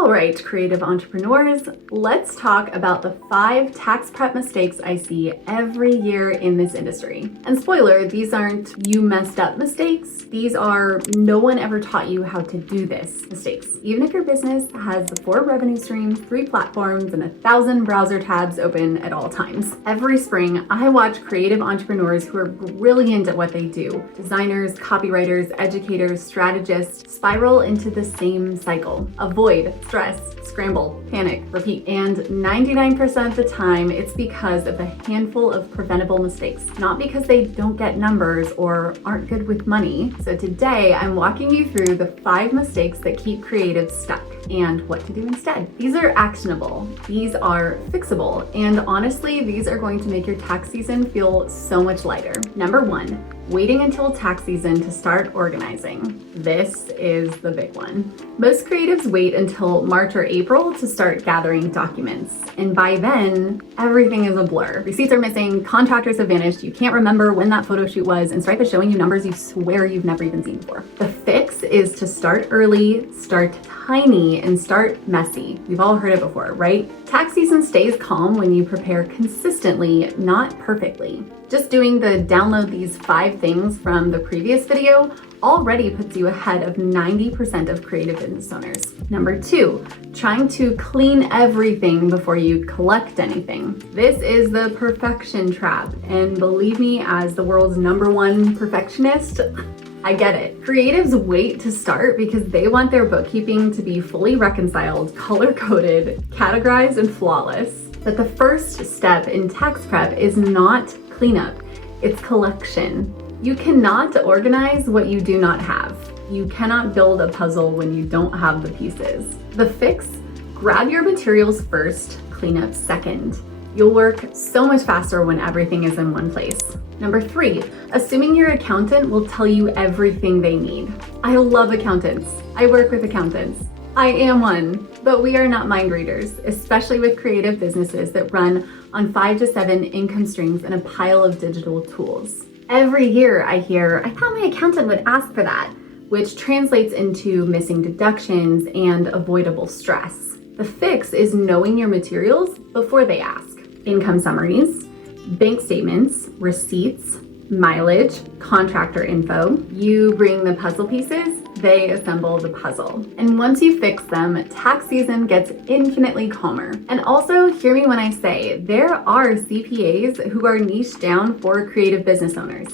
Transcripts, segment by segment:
All right, creative entrepreneurs, let's talk about the 5 tax prep mistakes I see every year in this industry. And spoiler, these aren't you messed up mistakes. These are no one ever taught you how to do this mistakes. Even if your business has 4 revenue streams, 3 platforms, and 1,000 browser tabs open at all times. Every spring, I watch creative entrepreneurs who are brilliant at what they do. Designers, copywriters, educators, strategists spiral into the same cycle. Avoid, stress, scramble, panic, repeat. And 99% of the time, it's because of a handful of preventable mistakes, not because they don't get numbers or aren't good with money. So today, I'm walking you through the 5 mistakes that keep creatives stuck and what to do instead. These are actionable, these are fixable, and honestly, these are going to make your tax season feel so much lighter. Number 1, waiting until tax season to start organizing. This is the big one. Most creatives wait until March or April to start gathering documents. And by then, everything is a blur. Receipts are missing, contractors have vanished, you can't remember when that photo shoot was, and Stripe is showing you numbers you swear you've never even seen before. The fix is to start early, start tiny, and start messy. We've all heard it before, right? Tax season stays calm when you prepare consistently, not perfectly. Just doing the download these 5 things from the previous video already puts you ahead of 90% of creative business owners. Number 2, trying to clean everything before you collect anything. This is the perfection trap, and believe me, as the world's #1 perfectionist, I get it. Creatives wait to start because they want their bookkeeping to be fully reconciled, color-coded, categorized, and flawless. But the first step in tax prep is not cleanup, it's collection. You cannot organize what you do not have. You cannot build a puzzle when you don't have the pieces. The fix? Grab your materials first, cleanup second. You'll work so much faster when everything is in one place. Number 3, assuming your accountant will tell you everything they need. I love accountants. I work with accountants. I am one, but we are not mind readers, especially with creative businesses that run on 5 to 7 income streams and a pile of digital tools. Every year I hear, I thought my accountant would ask for that, which translates into missing deductions and avoidable stress. The fix is knowing your materials before they ask. Income summaries, bank statements, receipts, mileage, contractor info. You bring the puzzle pieces, they assemble the puzzle. And once you fix them, tax season gets infinitely calmer. And also, hear me when I say, there are CPAs who are niched down for creative business owners.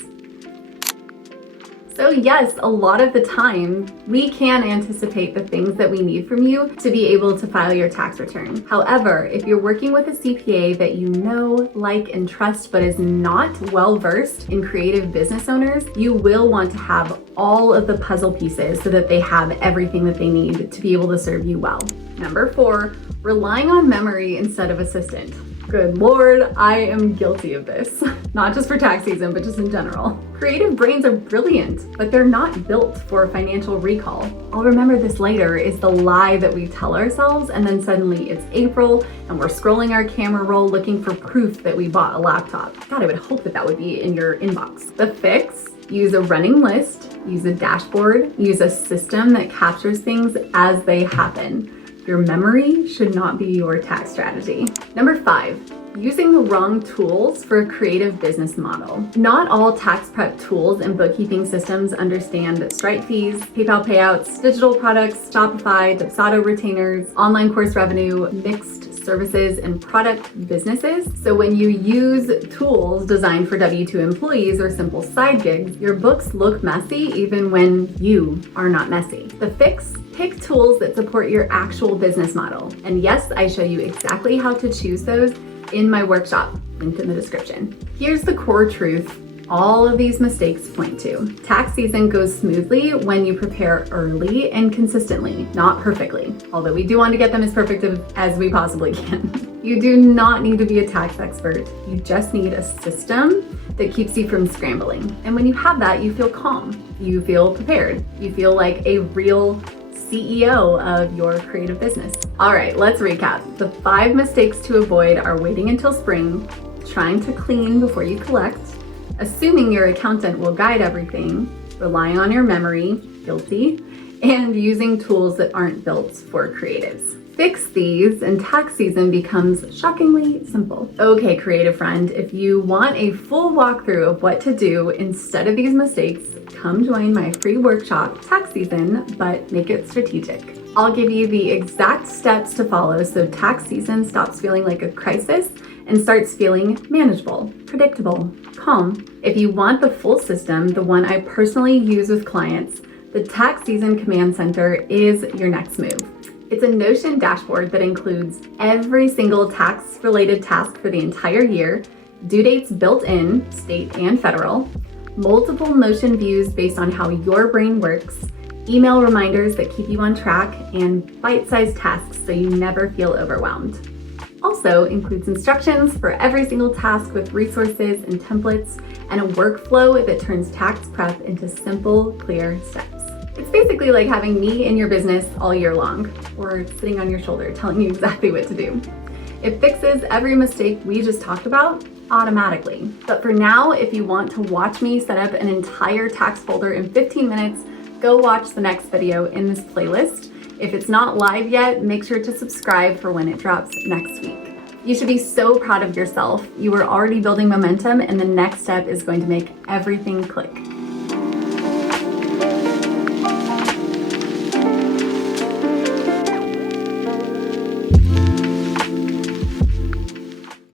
So yes, a lot of the time, we can anticipate the things that we need from you to be able to file your tax return. However, if you're working with a CPA that you know, like, and trust, but is not well-versed in creative business owners, you will want to have all of the puzzle pieces so that they have everything that they need to be able to serve you well. Number 4, relying on memory instead of assistant. Good Lord, I am guilty of this. Not just for tax season, but just in general. Creative brains are brilliant, but they're not built for financial recall. I'll remember this later is the lie that we tell ourselves, and then suddenly it's April and we're scrolling our camera roll looking for proof that we bought a laptop. God, I would hope that that would be in your inbox. The fix? Use a running list, use a dashboard, use a system that captures things as they happen. Your memory should not be your tax strategy. Number 5, using the wrong tools for a creative business model. Not all tax prep tools and bookkeeping systems understand Stripe fees, PayPal payouts, digital products, Shopify, Dubsado retainers, online course revenue, mixed services, and product businesses. So when you use tools designed for W-2 employees or simple side gigs, your books look messy even when you are not messy. The fix? Pick tools that support your actual business model. And yes, I show you exactly how to choose those in my workshop, linked in the description. Here's the core truth all of these mistakes point to. Tax season goes smoothly when you prepare early and consistently, not perfectly, although we do want to get them as perfect as we possibly can. You do not need to be a tax expert. You just need a system that keeps you from scrambling. And when you have that, you feel calm, you feel prepared, you feel like a real CEO of your creative business. All right, let's recap. The 5 mistakes to avoid are waiting until spring, trying to clean before you collect, assuming your accountant will guide everything, relying on your memory, guilty, and using tools that aren't built for creatives. Fix these and tax season becomes shockingly simple. Okay, creative friend, if you want a full walkthrough of what to do instead of these mistakes, come join my free workshop, Tax Season, but make it strategic. I'll give you the exact steps to follow so tax season stops feeling like a crisis and starts feeling manageable, predictable, calm. If you want the full system, the one I personally use with clients, the Tax Season Command Center is your next move. It's a Notion dashboard that includes every single tax-related task for the entire year, due dates built in, state and federal, multiple Notion views based on how your brain works, email reminders that keep you on track, and bite-sized tasks so you never feel overwhelmed. Also includes instructions for every single task with resources and templates, and a workflow that turns tax prep into simple, clear steps. It's basically like having me in your business all year long, or sitting on your shoulder telling you exactly what to do. It fixes every mistake we just talked about automatically. But for now, if you want to watch me set up an entire tax folder in 15 minutes, go watch the next video in this playlist. If it's not live yet, make sure to subscribe for when it drops next week. You should be so proud of yourself. You are already building momentum, and the next step is going to make everything click.